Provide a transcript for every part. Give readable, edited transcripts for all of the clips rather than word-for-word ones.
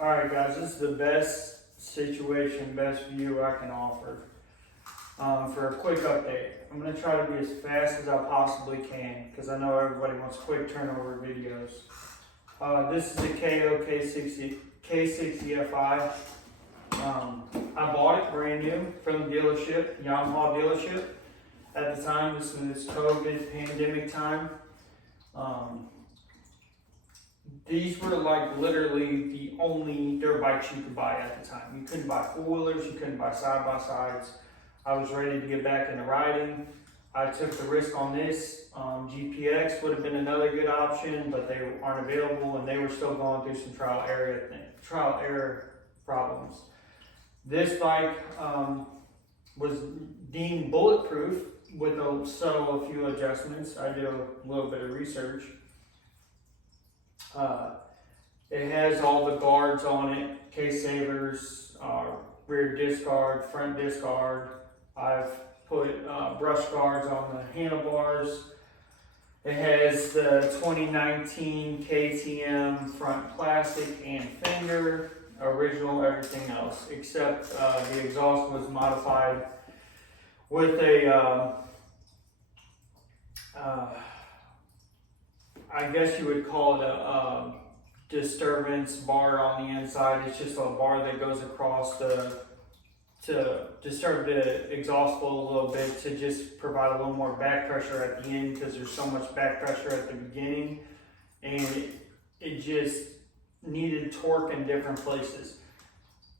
Alright guys, this is the best situation, best view I can offer for a quick update. I'm going to try to be as fast as I possibly can because I know everybody wants quick turnover videos. This is a KAYO K60 Fi. I bought it brand new from the dealership, Yamaha dealership. At the time, this was COVID pandemic time. These were like literally the only dirt bikes you could buy at the time. You couldn't buy four-wheelers, you couldn't buy side-by-sides. I was ready to get back into riding. I took the risk on this. GPX would have been another good option, but they aren't available and they were still going through some trial error problems. This bike was deemed bulletproof with a few adjustments. I did a little bit of research. It has all the guards on it, case savers, rear disc guard, front disc guard. I've put brush guards on the handlebars. It has the 2019 KTM front plastic and fender, original everything else, except the exhaust was modified with a I guess you would call it a disturbance bar on the inside. It's just a bar that goes across to disturb the exhaust flow a little bit to just provide a little more back pressure at the end because there's so much back pressure at the beginning and it just needed torque in different places.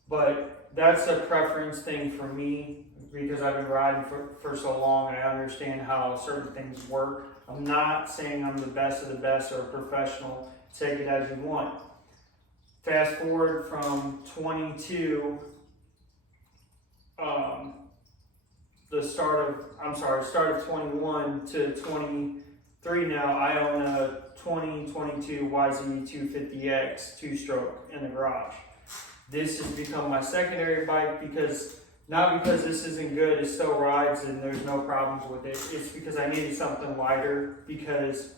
But that's a preference thing for me because I've been riding for so long and I understand how certain things work. I'm not saying I'm the best of the best or a professional. Take it as you want. Fast forward from 22, start of 21 to 23 now. I own a 2022 YZ250X two-stroke in the garage. This has become my secondary bike not because this isn't good, it still rides and there's no problems with it. It's because I needed something lighter because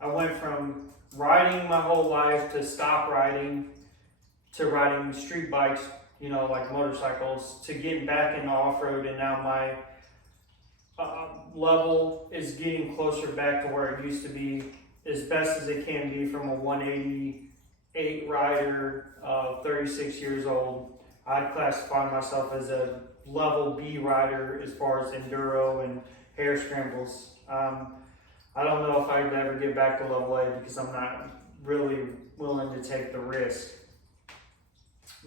I went from riding my whole life to stop riding to riding street bikes, like motorcycles, to getting back into off-road, and now my level is getting closer back to where it used to be, as best as it can be from a 188 rider of 36 years old. I'd classify myself as a level B rider as far as enduro and hair scrambles. I don't know if I'd ever get back to level A because I'm not really willing to take the risk.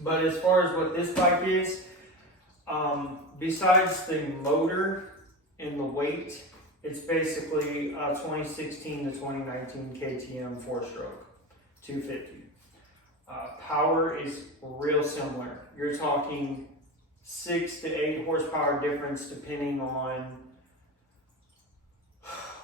But as far as what this bike is, besides the motor and the weight, it's basically a 2016 to 2019 KTM 4-stroke 250. Power is real similar. You're talking 6 to 8 horsepower difference depending on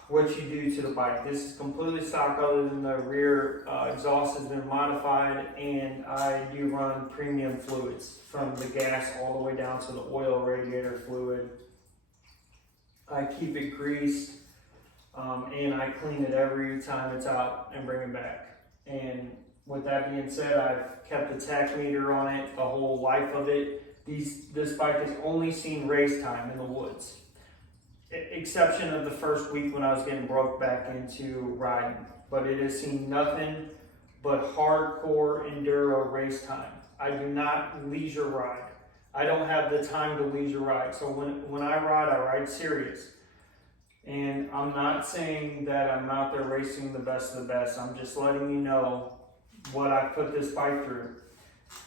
what you do to the bike. This is completely stock other than the rear exhaust has been modified, and I do run premium fluids from the gas all the way down to the oil radiator fluid. I keep it greased and I clean it every time it's out and bring it back. And with that being said, I've kept the tach meter on it the whole life of it. This bike has only seen race time in the woods, exception of the first week when I was getting broke back into riding. But it has seen nothing but hardcore enduro race time. I do not leisure ride. I don't have the time to leisure ride. So when I ride serious. And I'm not saying that I'm out there racing the best of the best. I'm just letting you know what I put this bike through.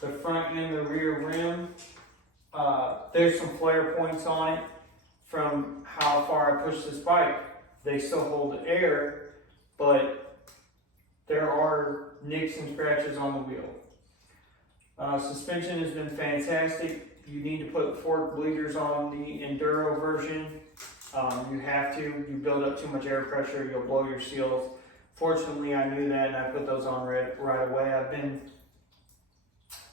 The front and the rear rim, there's some flare points on it from how far I push this bike. They still hold the air, but there are nicks and scratches on the wheel. Suspension has been fantastic. You need to put fork bleeders on the enduro version. You have to. You build up too much air pressure, you'll blow your seals. Fortunately, I knew that and I put those on right away. I've been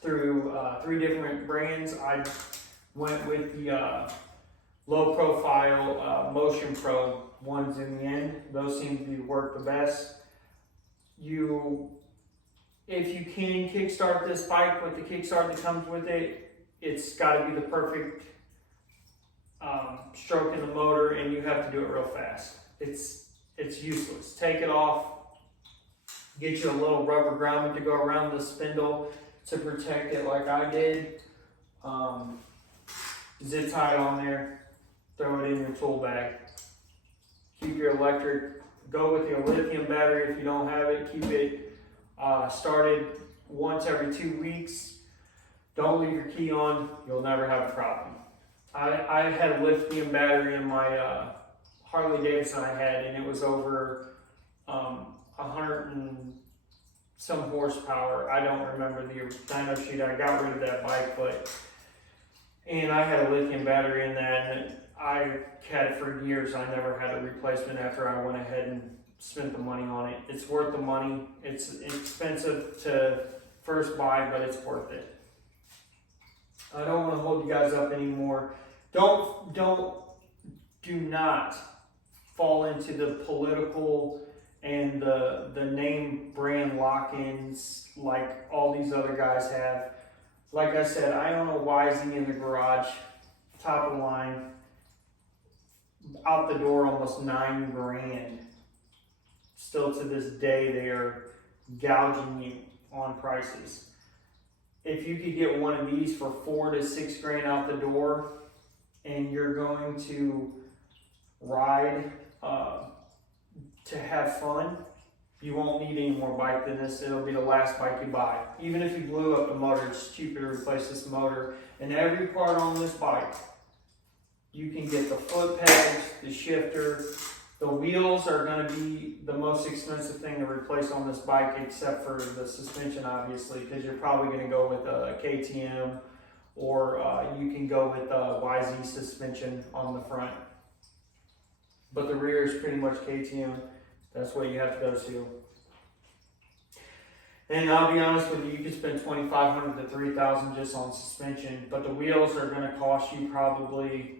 through 3 different brands. I went with the low profile Motion Pro ones in the end. Those seem to work the best. You if you can kickstart this bike with the kickstart that comes with it, it's got to be the perfect stroke in the motor, and you have to do it real fast. It's useless. Take it off, get you a little rubber grommet to go around the spindle to protect it like I did. Zip tie it on there, throw it in your tool bag. Keep your electric, go with your lithium battery if you don't have it. Keep it started once every 2 weeks. Don't leave your key on, you'll never have a problem. I had a lithium battery in my Harley Davidson I had, and it was over 100 and some horsepower. I don't remember the dyno sheet. I got rid of that bike, and I had a lithium battery in that, and I had it for years. I never had a replacement after I went ahead and spent the money on it. It's worth the money. It's expensive to first buy, but it's worth it. I don't want to hold you guys up anymore. Do not fall into the political and the name brand lock-ins like all these other guys have. Like I said, I own a YZ in the garage, top of the line, out the door almost $9 grand. Still to this day, they are gouging you on prices. If you could get one of these for $4 to $6 grand out the door, and you're going to ride to have fun, you won't need any more bike than this. It'll be the last bike you buy. Even if you blew up the motor, it's cheaper to replace this motor. And every part on this bike, you can get the foot pegs, the shifter. The wheels are going to be the most expensive thing to replace on this bike, except for the suspension, obviously, because you're probably going to go with a KTM, or you can go with a YZ suspension on the front. But the rear is pretty much KTM. That's what you have to go to. And I'll be honest with you, you can spend $2,500 to $3,000 just on suspension, but the wheels are going to cost you probably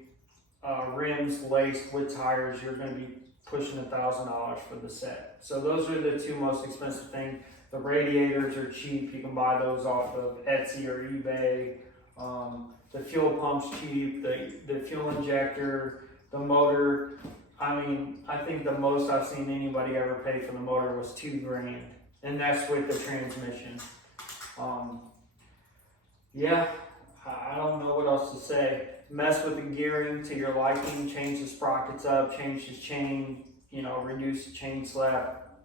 rims laced with tires. You're going to be pushing $1,000 for the set. So those are the two most expensive things. The radiators are cheap. You can buy those off of Etsy or eBay. The fuel pump's cheap. The fuel injector, the motor. I mean, I think the most I've seen anybody ever pay for the motor was $2 grand, and that's with the transmission. Yeah, I don't know what else to say. Mess with the gearing to your liking, change the sprockets up, change the chain, reduce the chain slap,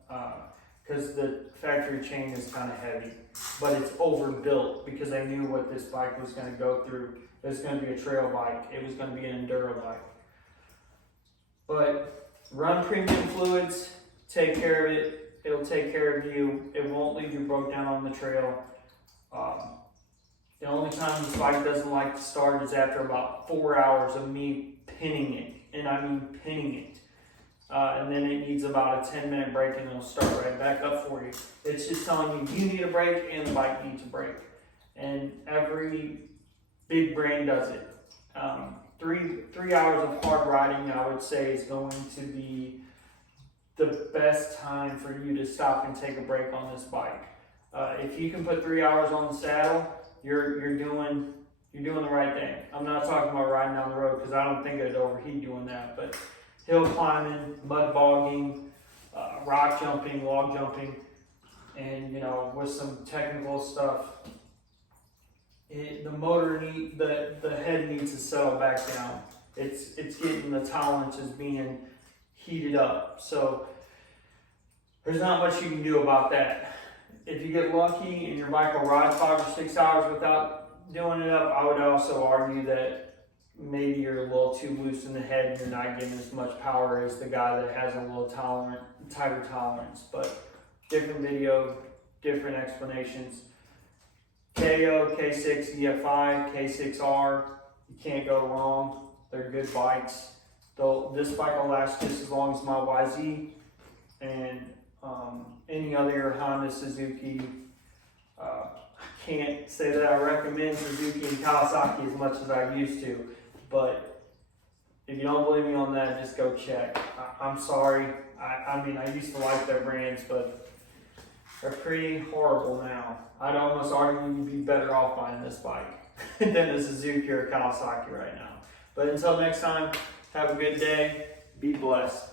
because the factory chain is kind of heavy, but it's overbuilt because they knew what this bike was going to go through. It was going to be a trail bike. It was going to be an enduro bike. But run premium fluids, take care of it. It'll take care of you. It won't leave you broke down on the trail. The only time this bike doesn't like to start is after about 4 hours of me pinning it. And I mean pinning it. And then it needs about a 10-minute break, and it'll start right back up for you. It's just telling you need a break and the bike needs a break. And every big brand does it. 3 hours of hard riding, I would say, is going to be the best time for you to stop and take a break on this bike. If you can put 3 hours on the saddle, you're doing the right thing. I'm not talking about riding down the road, because I don't think I'd overheat doing that. But hill climbing, mud bogging, rock jumping, log jumping, and with some technical stuff. The motor the head needs to settle back down. It's getting, the tolerance is being heated up. So there's not much you can do about that. If you get lucky and your bike will ride 5 or 6 hours without doing it up, I would also argue that maybe you're a little too loose in the head and you're not getting as much power as the guy that has a little tighter tolerance. But different video, different explanations. KAYO, K6 EFI, K6R, you can't go wrong. They're good bikes. This bike will last just as long as my YZ and any other Honda, Suzuki. I can't say that I recommend Suzuki and Kawasaki as much as I used to, but if you don't believe me on that, just go check. I'm sorry. I mean, I used to like their brands, but are pretty horrible now. I'd almost argue you'd be better off buying this bike than a Suzuki or a Kawasaki right now. But until next time, have a good day. Be blessed.